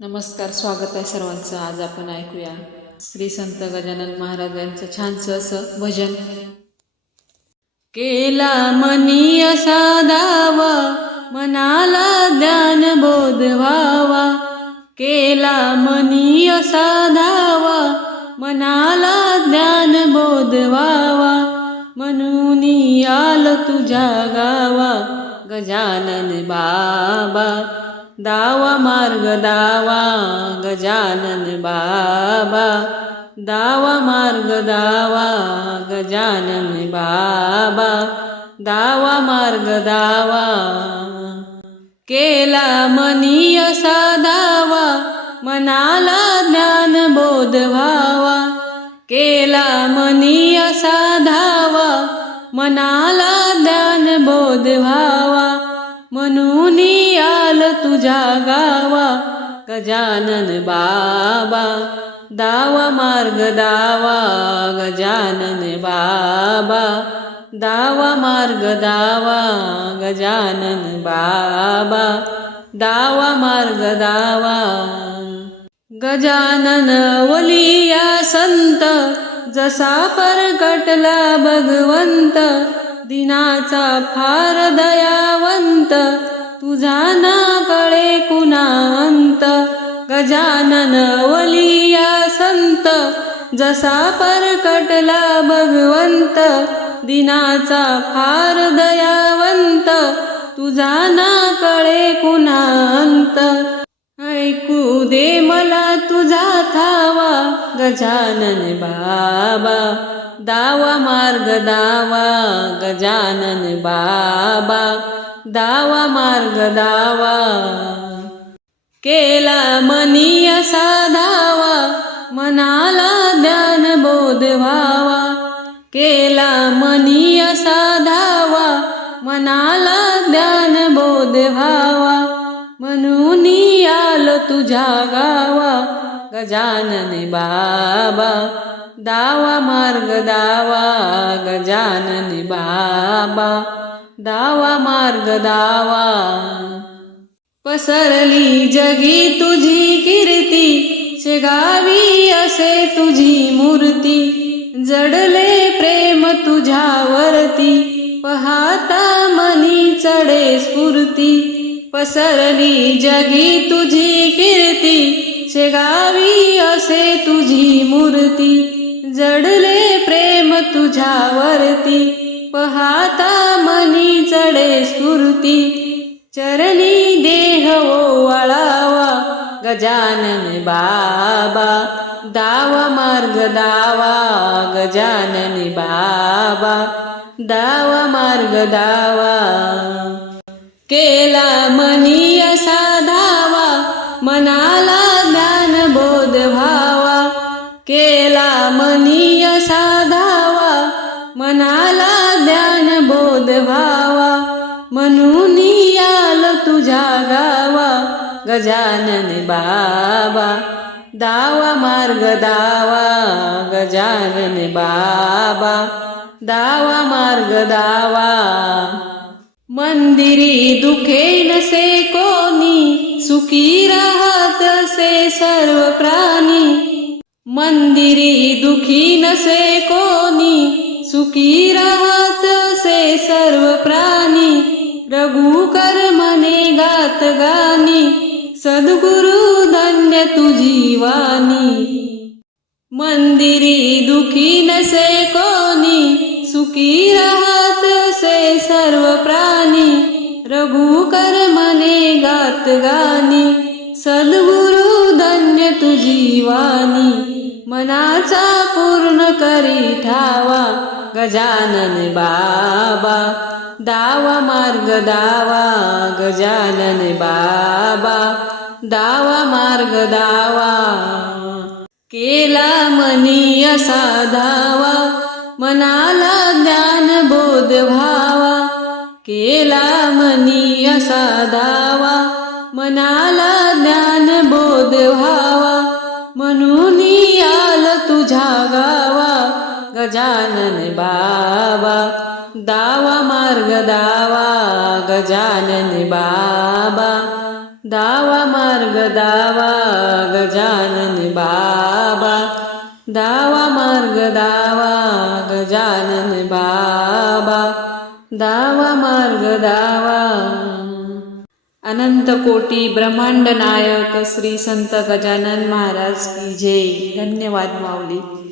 नमस्कार स्वागत आहे सर्वांचं. आज आपण ऐकूया श्री संत गजानन महाराज यांचं छानसं असं भजन. केला मनी असा दावा मनाला ज्ञान बोध व्हावा. केला मनी असा धावा मनाला ज्ञान बोध व्हावा. म्हणून आल तुझ्या गावा गजानन बाबा. दावा मार्ग दावा गजानन बाबा. दावा मार्ग दावा गजानन बाबा. दावा मार्ग दावा केला मनी असा दावा मनाला ज्ञान बोध व्हावा. केला मनी असा धावा मनाला ज्ञान बोध व्हावा. म्हणून आल तुझ्या गावा गजानन बाबा. दावा मार्ग दावा गजानन बाबा. दावा मार्ग दावा गजानन बाबा. दावा मार्ग दावा. गजानन वलिया संत जसा परकटला भगवंत दिनाचा फार दयावंत तुझा ना कळे कुणावंत? गजानन वलिया संत जसा परकटला भगवंत दिनाचा फार दयावंत तुझा ना कळे कुणांत ऐकू दे मला तुझा थावा गजानन बाबा दावा मार्ग दावा गजानन बाबा. दावा मार्ग दावा. केला मनी असा धावा मनाला ज्ञान बोध व्हावा. केला मनी असा धावा मनाला ज्ञान बोध व्हावा. म्हणून आलो तुझ्या गावा गजानन बाबा. दावा मार्ग दावा गजानन बाबा. दावा मार्ग दावा. पसरली जगी तुझी कीर्ती शेगावी असे तुझी मूर्ती. जडले प्रेम तुझ्यावरती पहाता मनी चढे स्फूर्ती. पसरली जगी तुझी कीर्ती शेगावी असे तुझी मूर्ती. जडले प्रेम तुझ्यावरती पहाता स्फूर्ती चरणी देह ओवाळावा गजानन बाबा दावा मार्ग दावा गजानन बाबा दावा मार्ग दावा. केला मनी असा धावा मनाला ज्ञान बोध व्हावा. केला मनी गजानन बाबा दावा मार्ग दावा गजानन बाबा दावा मार्ग दावा. मंदिरी दुखे नसे कोणी सुखी राहत से सर्व प्राणी. मंदिरी दुखी नसे कोणी सुखी राहत से सर्व प्राणी. रघुकर मने गात गानी सद्गुरु धन्य तुझी वाणी. मंदिरी दुखी नसे कोणी सुखी राहत से सर्व प्राणी. रघुकर मने गात गाणी सद्गुरु धन्य तुझी वाणी. मनाचा पूर्ण करी ठावा गजानन बाबा. दावा मार्ग दावा गजानन बाबा. दावा मार्ग दावा. केला मनीय साधावा मनाला ज्ञान बोध व्हावा. केला मनीय साधावा मनाला ज्ञान बोध व्हावा. म्हणून आल तुझ्या गावा. गजानन बाबा दावा मार्ग दावा गजानन बाबा. दावा मार्ग दावा गजानन बाबा. दावा मार्ग दावा गजानन बाबा. दावा मार्ग दावा. अनंत कोटी ब्रह्मांड नायक श्री संत गजानन महाराज की जय. धन्यवाद माऊली.